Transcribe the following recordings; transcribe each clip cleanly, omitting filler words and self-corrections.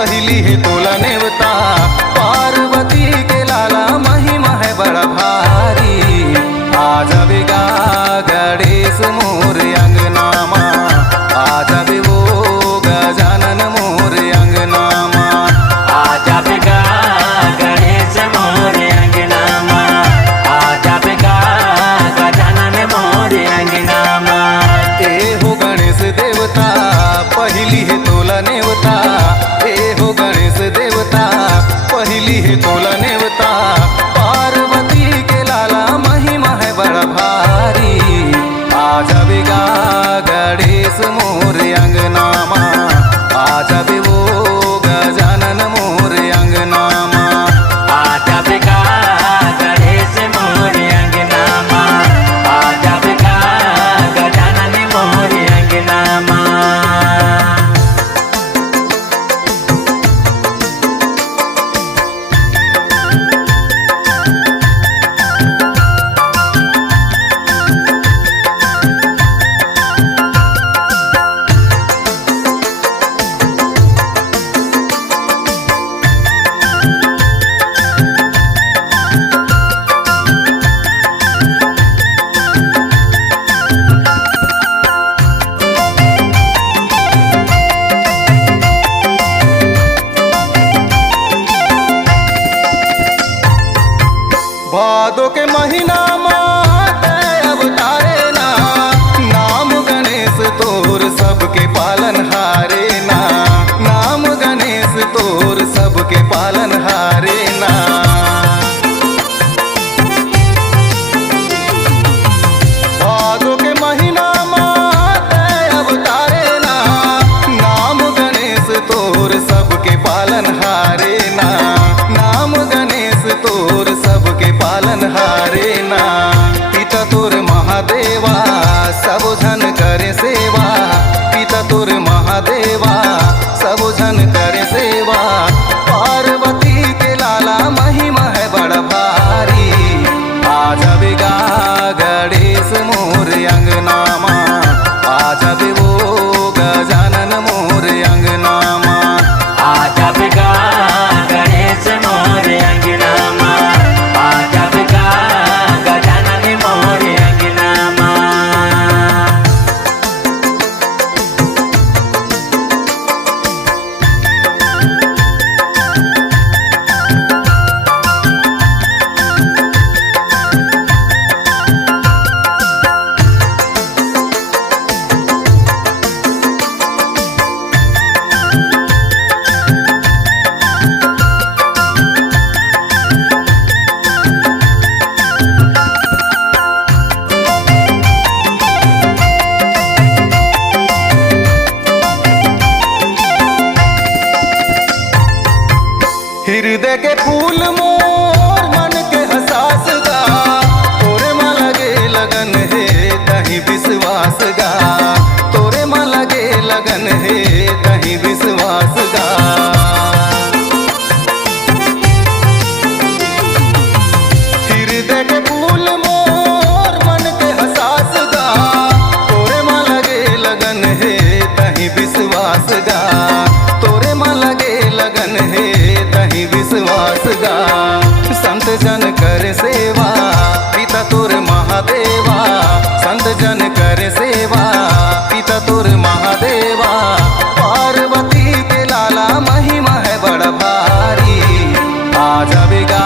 पहली है तोला नेवता। पार्वती के लाला महिमा है बड़ा भारी। आज बिगा गणेश मोर अंगनामा, आज भी वो गजानन मोर अंगनामा। आज बिगा गणेश मोर अंगनामा, आज बिगा गजानन मोर अंगनामा। ए हो गणेश देवता पहली है तोला नेवता। ए हो गणेश देवता पहली है तोला नेवता। पार्वती के लाला महिमा है बड़ा भारी। आज बिगा गणेश मोर अंगनामा, आज भी वो गजानन मोर अंगनामा। आज बिगा गणेश मोर अंगनामा, आज बिगा गजानन मोर अंगनामा। भादो के महीना अवतारे ना। नाम गणेश तोर सबके पालन हारे ना। नाम गणेश तोर सबके पालन हारे ना। भादो के महीना अवतारे ना। नाम गणेश तोर सबके पालन हारे ना। नाम गणेश तोर सबके पालन हारे ना। पिता तोर महादेवा सब जन करे सेवा। पिता तोर महादेवा सब जन करे सेवा। पार्वती के लाला महिमा है बड़ा भारी। आज बिगा गणेश मोर अंगनामा, आज भी वो गजानन मोर अंगनामा। आज बिगा गणेश मोर अंगनामा, आज बिगा गजानन मोर अंगनामा। हृदय के फूल मोर मन के हसास गा। तोरे माँ लगे लगन है तही विश्वास गा। तोरे माँ लगे लगन है तही विश्वास गा। हृदय के फूल मोर मन के हसास गा। तोरे माँ लगे लगन है तही विश्वास गा। तोरे माँ लगे लगन है तही विश्वास गा। संत जन कर सेवा पिता तोर महादेवा। संत जन कर सेवा पिता तोर महादेवा। पार्वती के लाला महिमा है बड़ा भारी। आज बिगा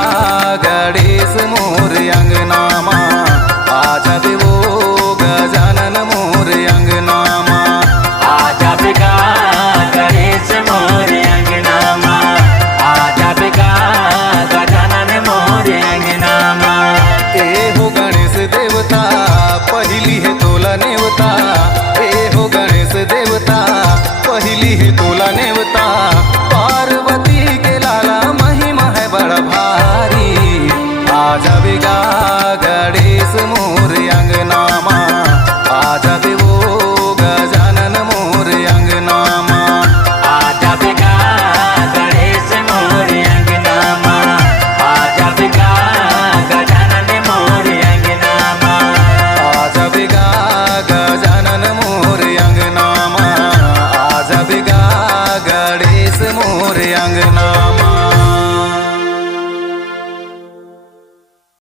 गणेश मोर अंगनामा, आज भी वो गजानन मोर अंगनामा। आज बिगा गणेश मोर अंगनामा, आज बिगा गजानन मोर अंगनामा। ए हो गणेश देवता पहली है तोला नेवता। ए हो गणेश देवता पहली है तोला नेवता। पार्वती के लाला महिमा है बड़ा भारी। आज बिगा गणेश मोर